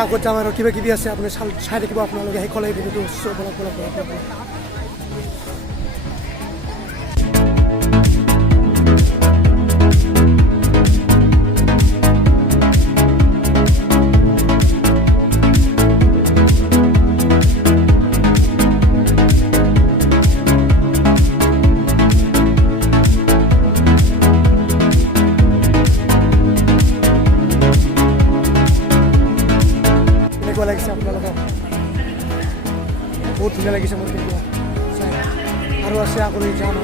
আগত যাম আৰু কিবা কিবি আছে আপুনি চাই থাকিব আপোনালোকে সেই কলাই ভিডিঅ'টো লাগিছে আপোনালোকক বহুত ধুনীয়া লাগিছে মোৰ কিন্তু আৰু আছে আগলৈ যাম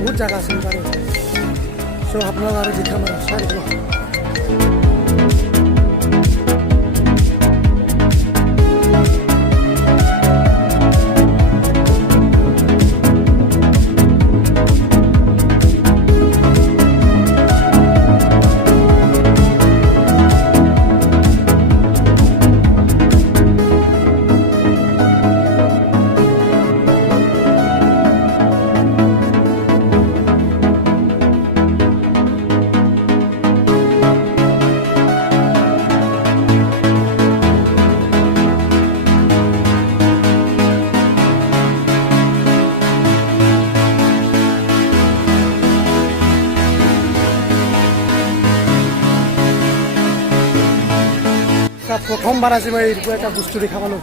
বহুত জায়গা আছে বাৰু সো আপোনালোক আৰু দেখাম আৰু চাই দিব প্ৰথমবাৰ আজি মই এইটো এটা বস্তু দেখা পালোঁ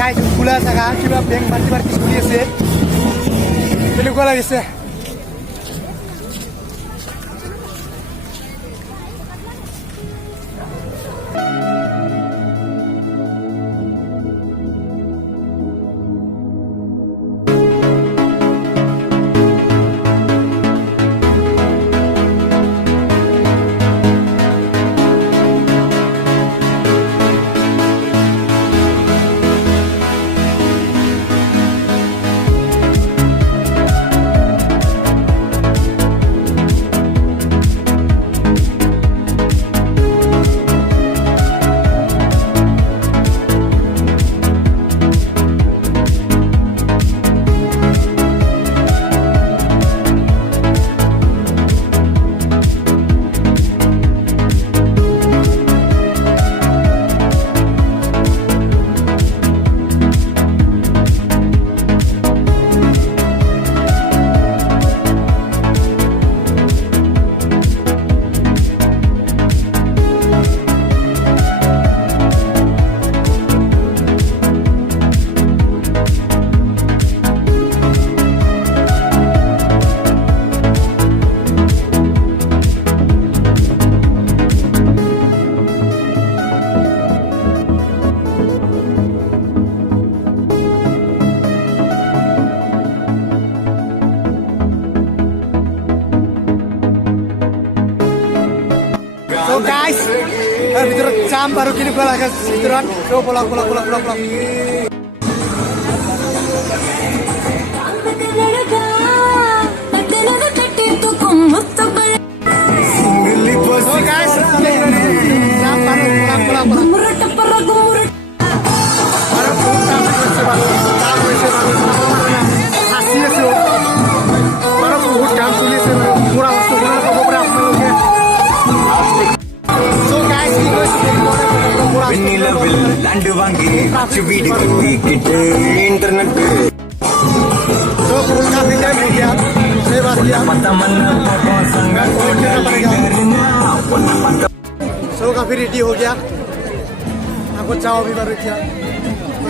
গাইজ খোলা জায়গা কিবা বেংক বাতি চলি আছে কেনেকুৱা লাগিছে guys, ভিতৰত যাম বাৰু কেনেকুৱা লাগে ভিতৰত বলক বলক বলক বলক বলক যাম বাৰু বলক বলক বলক আৰু বহুত কাম হৈছে বাৰু কাম হৈছে বাৰু হাসি আছে বাৰু বহুত কাম চলি আছে বাৰু পুৰা বস্তু ক'ব পাৰে আপোনালোকে इंटरनेट काफी रेडी हो गया आपको जाओ भी बार क्या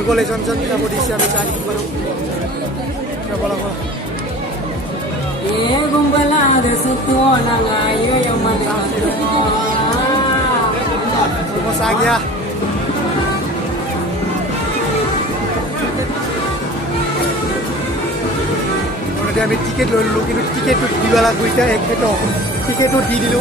बोले जन अब दिशा में चाली करो क्या बोला बोला ये गुंबला दे सुतो लगा यो मन बस आ गया আমি টিকেট লৈ ললো কিন্তু টিকেটটো দিবালা গৈছে একটো টিকেটটো দি দিলো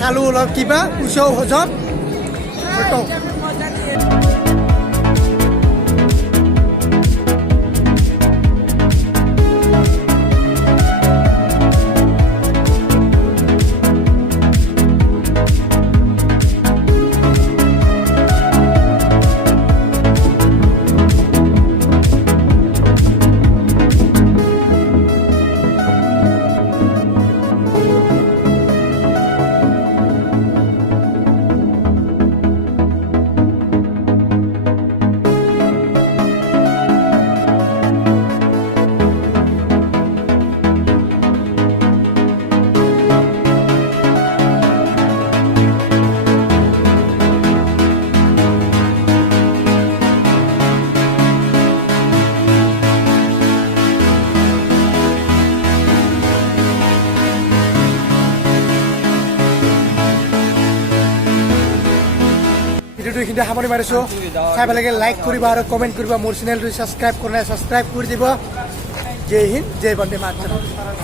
খালো অলপ কিবা উচৌ হজত ভিডিঅ'টো এইখিনিতে সামৰি মাৰিছোঁ চাই ভাল লাগে লাইক কৰিবা আৰু কমেণ্ট কৰিবা মোৰ চেনেলটো ছাবস্ক্ৰাইব কৰা নাই ছাবস্ক্ৰাইব কৰি দিব জয় হিন্দ জয় বন্দে মাতৰম